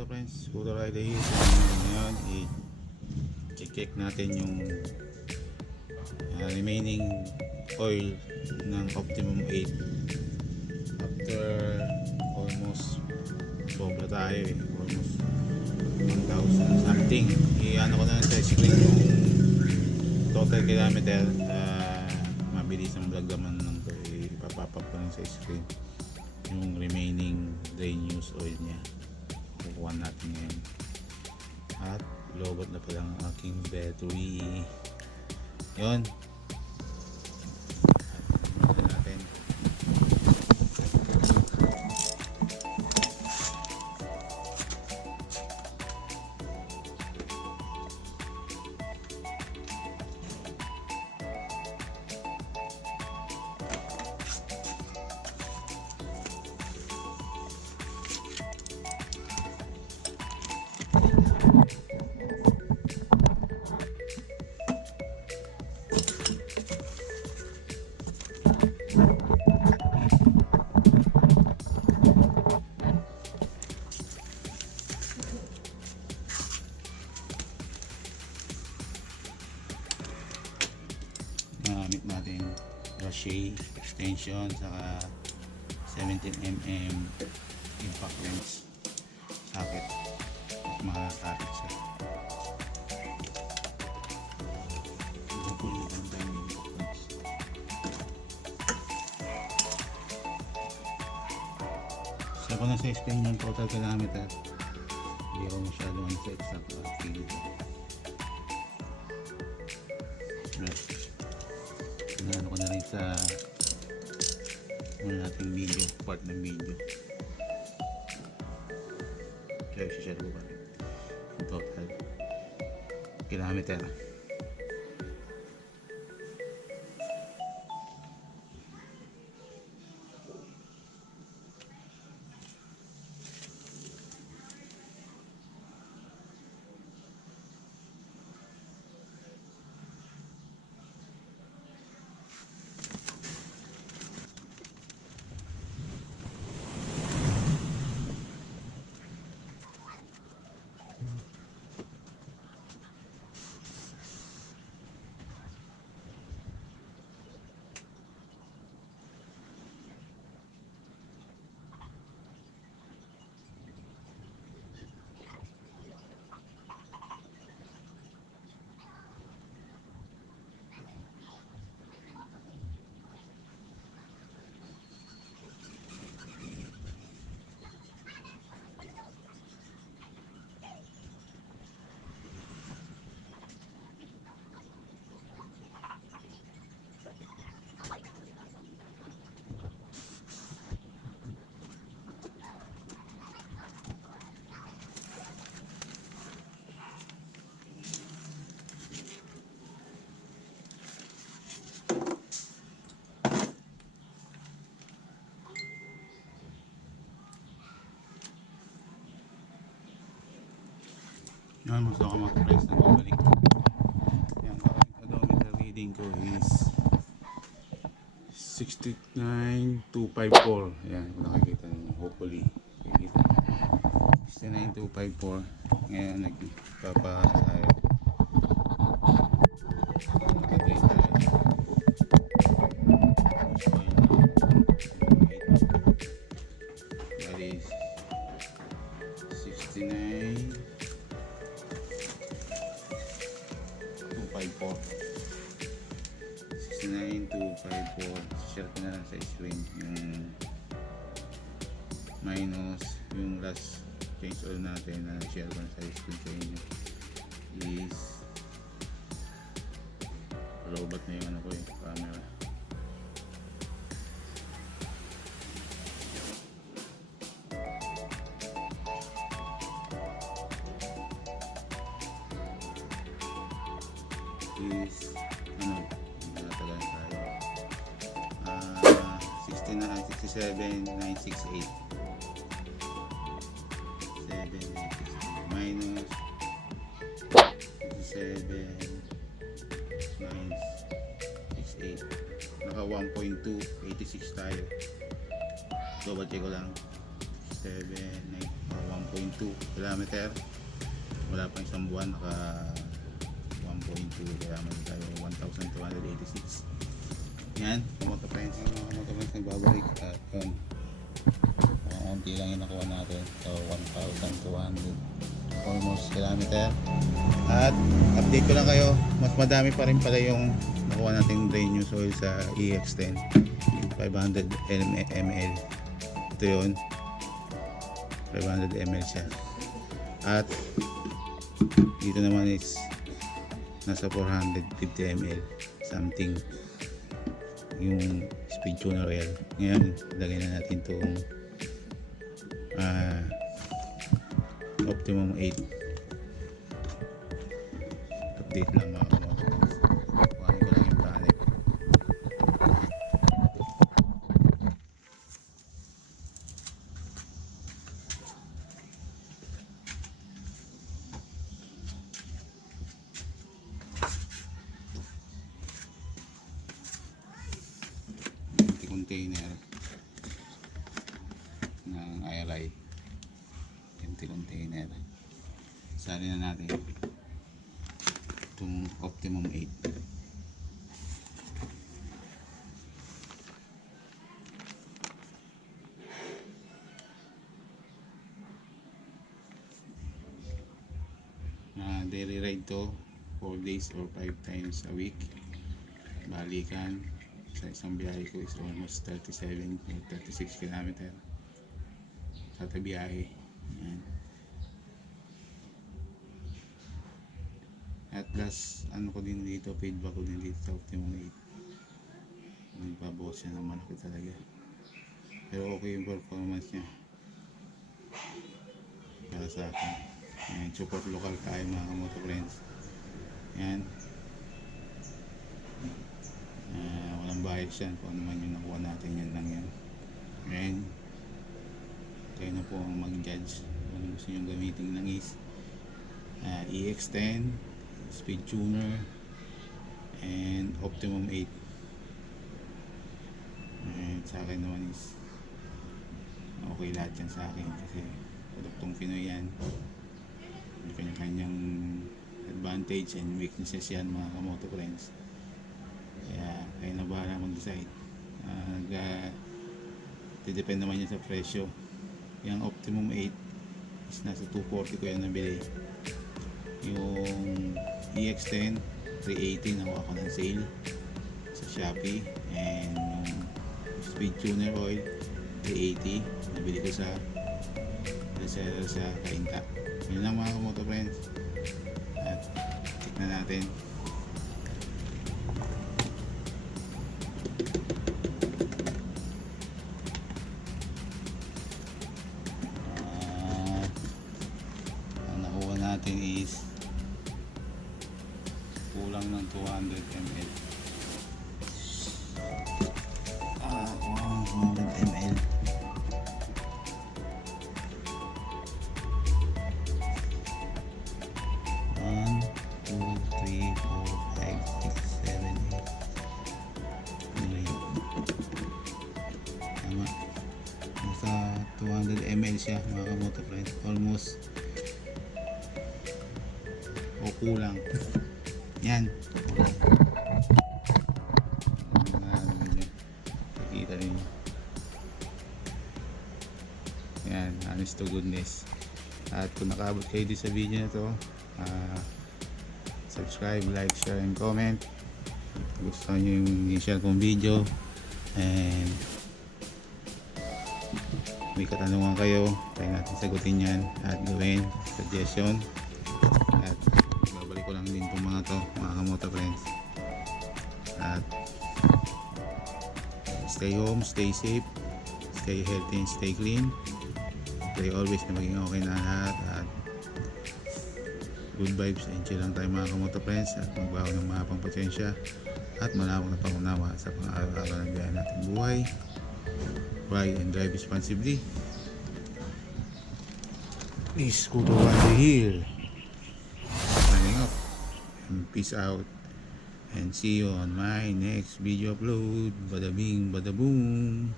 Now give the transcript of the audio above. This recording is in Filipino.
moto friends, Scooter Rider here. Ngayon i-check natin yung remaining oil ng Optimum 8 after almost sobra tayo almost 1,000 something. I-ano ko na sa screen yung total kilometer. Mabilis ang vlog naman lang to, ipapapap ko na sa screen yung remaining drain use oil nya. Kukuha natin ngayon at lobot na pala ang aking battery. Yun, natin. Gamit natin Roche extension saka 17mm impact lens socket at makakapit siya. So kung nasa screen yung total kilometer, hindi ako masyado sa exact figure. Ano ko na rin sa nating video, part ng video. Kaya share ko pa rin yung total kilometer. Yan, mas ako mag-price na babalik. Yan, ang odometer reading ko is 69,254. Yan, kung nakikita nyo, hopefully nakikita 69,254. Ngayon nagpapatayo, nakadrain tayo. That is 69,254. Share ko na lang sa screen yung minus yung last change oil natin na share ko na sa screen sa inyo is robot na yung ano ko camera. Is ano, natagalan tayo 67,968 minus 67,968, naka 1.286 tayo. So check ko lang 1.2 wala kilometer. Wala pang isang buwan, naka 1.2, kaya meron tayo 1,286. Yan, Motovlog mga Motovlog nagbabalik. At yun, hindi lang yung nakuha natin. So 1,200 almost kilometer. At update ko lang kayo, mas madami pa rin pala yung nakuha natin brand new soil sa EX10 500 ml. Ito yun, 500 ml siya. At dito naman is nasa 450 ml something yung speed tuner oil. Ngayon lagay na natin itong optimum 8. Update lang mga kamotovlogs. Kuhanin ko lang yung panic. Container ng airlight, empty container. Sali na natin itong optimum 8. Daily ride to 4 days or 5 times a week. Balikan sa isang biyahe ko is almost 37 or 36 km sa biyahe. Yan. At plus ano ko din dito, feedback ko din dito sa optimum 8. Nagbabawas siya ng malaki talaga, pero okay yung performance niya para sa akin. Yan, support local tayo mga motovlogs. Yan, walang bayad siya kung ano man yung nakuha natin, yan lang yan. And kayo na po ang mag-judge kung ano gusto nyo gamitin ng is EX10, speed tuner, and optimum 8. And sa akin naman is okay lahat yan sa akin kasi produktong Pinoy yan. May kanya-kanyang advantage and weaknesses yan mga kamotovlogs. Kaya kayo na bahala mag-decide. Depende naman yan sa presyo. Yung optimum 8 is nasa 240 ko yan nabili. Yung EX10 380 nakuha ko ng sale sa Shopee. And yung speed tuner oil 380 nabili ko sa reseller sa Kymco. Yun lang mga kamotovlogs. At check na natin. Natin is kulang ng 200 ml. 200 ml. Tama. Nasa 200 ml siya mga kamotovlogs. Almost o kulang. Yan. Nakikita rin. Yan, honest to goodness. At kung nakaabot kayo din sa video na to, subscribe, like, share, and comment. Gusto nyo yung i-share kong video, and may katanungan kayo, tayo natin sagutin yan at gawin suggestion. At babalik ko lang din itong mga to mga kamotovlogs. At stay home, stay safe, stay healthy, and stay clean. Pray always na maging okay na lahat. At good vibes and chill lang tayo mga kamotovlogs. At magbago ng mga pangpasensya at malawak na pangunawa sa pang-araw-araw ng biyahe natin buhay. Ride and drive responsibly. Please go to the hill. Signing up and peace out, and see you on my next video upload. Bada bing, bada boom.